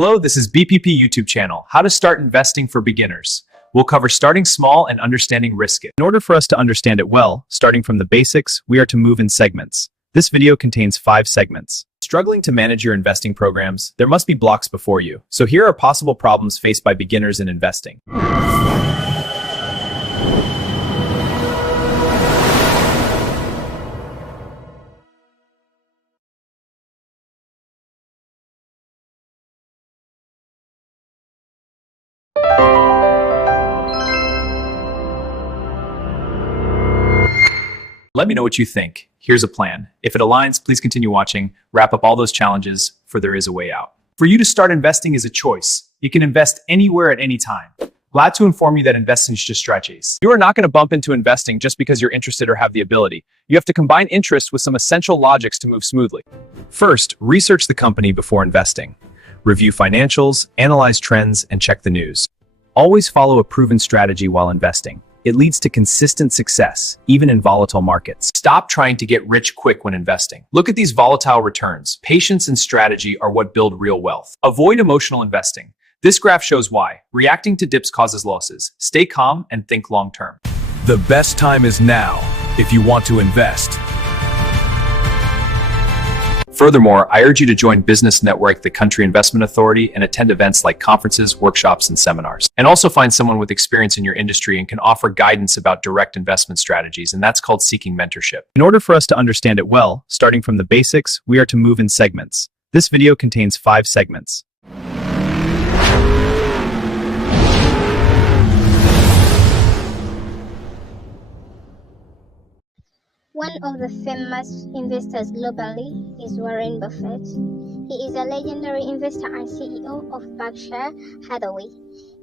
Hello, this is BPP YouTube channel, How to Start Investing for Beginners. We'll cover starting small and understanding risk. In order for us to understand it well, starting from the basics, we are to move in segments. This video contains 5 segments. Struggling to manage your investing programs? There must be blocks before you. So here are possible problems faced by beginners in investing. Let me know what you think. Here's a plan. If it aligns, please continue watching. Wrap up all those challenges, for there is a way out. For you to start investing is a choice. You can invest anywhere at any time. Glad to inform you that investing is just strategies. You are not going to bump into investing just because you're interested or have the ability. You have to combine interest with some essential logics to move smoothly. First, research the company before investing. Review financials, analyze trends, and check the news. Always follow a proven strategy while investing. It leads to consistent success, even in volatile markets. Stop trying to get rich quick when investing. Look at these volatile returns. Patience and strategy are what build real wealth. Avoid emotional investing. This graph shows why. Reacting to dips causes losses. Stay calm and think long term. The best time is now if you want to invest. Furthermore, I urge you to join Business Network, the Country Investment Authority, and attend events like conferences, workshops, and seminars. And also find someone with experience in your industry and can offer guidance about direct investment strategies, and that's called seeking mentorship. In order for us to understand it well, starting from the basics, we are to move in segments. This video contains 5 segments. One of the famous investors globally is Warren Buffett. He is a legendary investor and CEO of Berkshire Hathaway.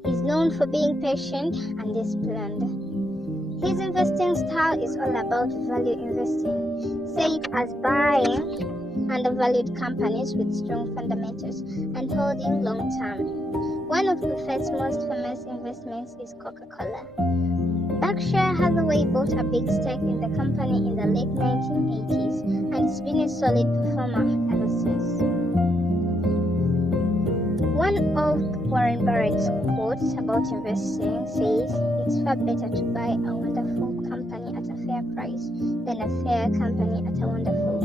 He is known for being patient and disciplined. His investing style is all about value investing, safe as buying undervalued companies with strong fundamentals and holding long term. One of Buffett's most famous investments is Coca-Cola. Berkshire Hathaway bought a big stake in the company in the late 1980s, and it's been a solid performer ever since. One of Warren Buffett's quotes about investing says, "It's far better to buy a wonderful company at a fair price than a fair company at a wonderful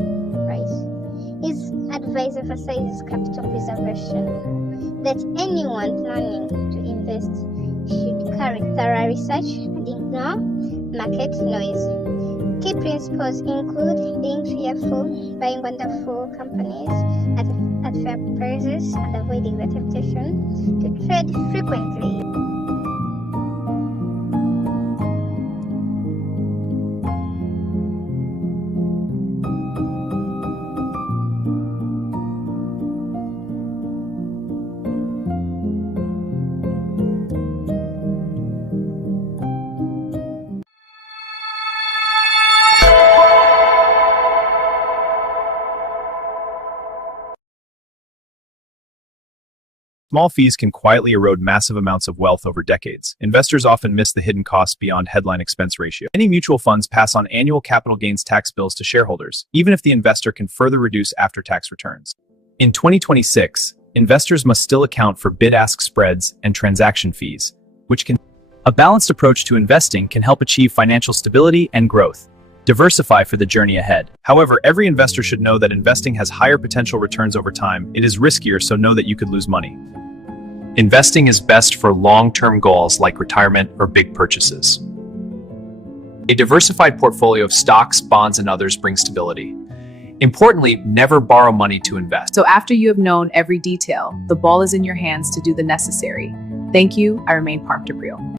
price." His advice emphasizes capital preservation, that anyone planning to invest should carry thorough research and ignore market noise. Key principles include being fearful, buying wonderful companies at fair prices, and avoiding the temptation to trade frequently. Small fees can quietly erode massive amounts of wealth over decades. Investors often miss the hidden costs beyond headline expense ratio. Many mutual funds pass on annual capital gains tax bills to shareholders, even if the investor can further reduce after-tax returns. In 2026, investors must still account for bid-ask spreads and transaction fees, which can... A balanced approach to investing can help achieve financial stability and growth. Diversify for the journey ahead. However, every investor should know that investing has higher potential returns over time. It is riskier, so know that you could lose money. Investing is best for long-term goals like retirement or big purchases. A diversified portfolio of stocks, bonds, and others brings stability. Importantly, never borrow money to invest. So after you have known every detail, the ball is in your hands to do the necessary. Thank you. I remain Park Debril.